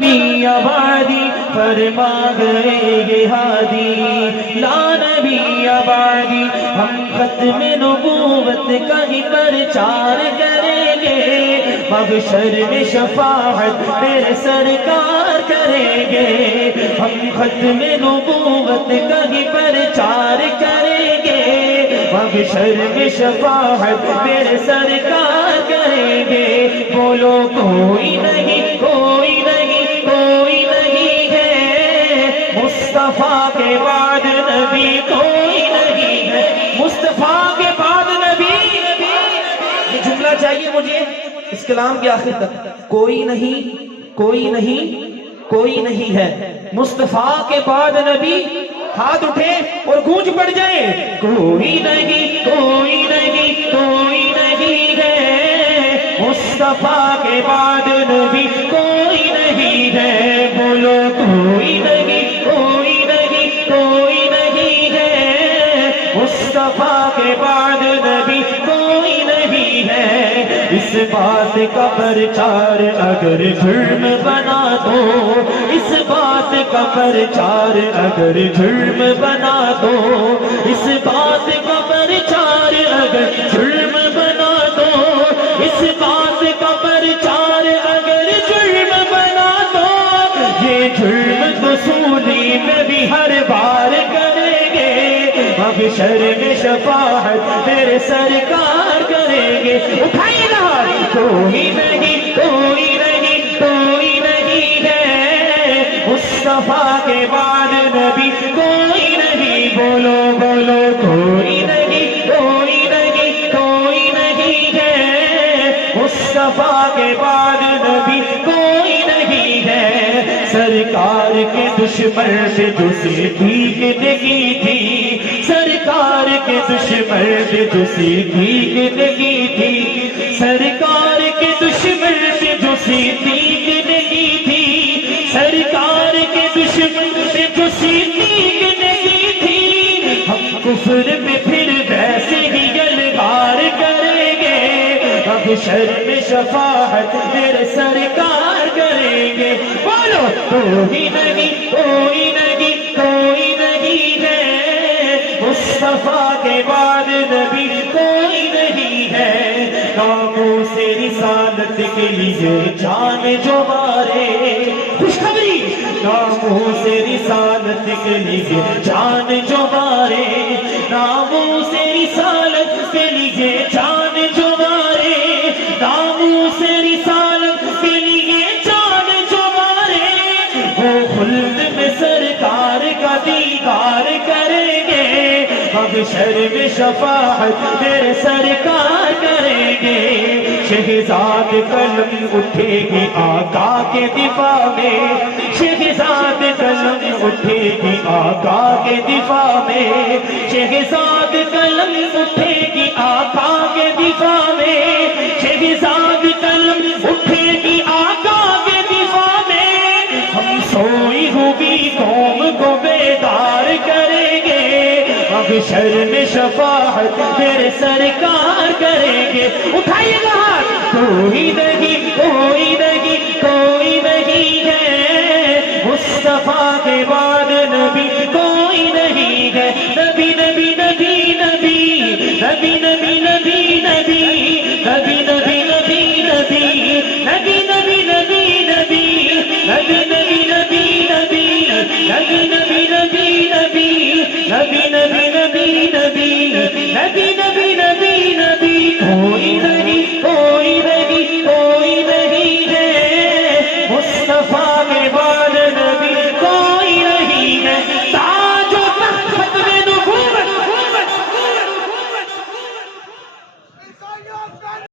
نبی آبادی فرما گئے یہ ہادی، لا نبی آبادی ہم ختم نبوت کا ہی پرچار کریں گے، محشر میں شفاعت میرے سرکار کریں گے، ہم ختم نبوت کا ہی پرچار کریں گے، محشر میں شفاعت میرے سرکار کریں گے، بولو کوئی نہیں کوئی نہیں کوئی نہیں ہے، مصطفیٰ کے بعد نبی کوئی نہیں ہے، مصطفیٰ کے بعد نبی۔ یہ جملہ چاہیے مجھے اس کلام کے آخر تک، کوئی نہیں کوئی نہیں کوئی نہیں ہے، مصطفیٰ کے بعد نبی، ہاتھ اٹھے اور گونج پڑ جائے، کوئی نہیں کوئی نہیں کوئی نہیں ہے، مصطفیٰ کے بعد نبی کوئی نہیں ہے، بولو کوئی نہیں کوئی نہیں کوئی نہیں ہے، مصطفیٰ کے بعد نبی کوئی نہیں ہے، اس بات کا پرچار اگر جرم بنا دو، اس بات کا پرچار اگر جرم بنا دو، اس بات کا پرچار اگر جرم بنا دو، اس بات کا پرچار اگر جرم بنا دو، یہ جرم تو سولی میں بھی ہر بار کریں گے، محشر میں شفاعت میرے سرکار کریں گے، اٹھائیے گا کوئی نہیں کوئی نہیں کوئی نہیں ہے، مصطفیٰ کے بعد نبی کوئی نہیں، بولو بولو کوئی نہیں کوئی نہیں کوئی نہیں ہے، مصطفیٰ کے بعد نبی کوئی نہیں ہے، سرکار کے دشمن سے جو سیکھی لگی تھی، سرکار کے دشمن سے جو سیکھی لگی تھی، سرکار کے دشمن سے جو سیکھی لگی تھی، سرکار کے دشمن سے جو سیکھی لگی تھی، ہم کفر میں پھر ویسے ہی یلغار کریں گے، محشر میں شفاعت میرے سرکار کریں گے، بولو کوئی نہیں کوئی نہیں کوئی نہیں ہے، مصطفیٰ کے بعد نبی کوئی نہیں ہے، ناموس رسالت کے لیے جان جو مارے، خوشخبری، ناموس رسالت کے لیے جان جو مارے، ناموس رسالت کے لیے جان جو مارے، ناموس رسالت کے لیے جان جو مارے، وہ خلد میں سرکار کا دیدار کریں گے، محشر میں شفاعت میرے سرکار کریں گے، شہزاد قلم اٹھے گی آقا کے دفاع میں، شہزاد قلم اٹھے گی آقا کے دفاع میں، شہزاد قلم اٹھے گی آقا کے دفاع میں، شہزاد قلم اٹھے گی آقا کے دفاع میں، ہم سوئی ہوئی قوم کو بیدار کریں گے، محشر میں شفاعت میرے سرکار کریں گے، اٹھائیے گا ہاتھ، کوئی نہیں کوئی نہیں کوئی نہیں ہے، مصطفیٰ کے بعد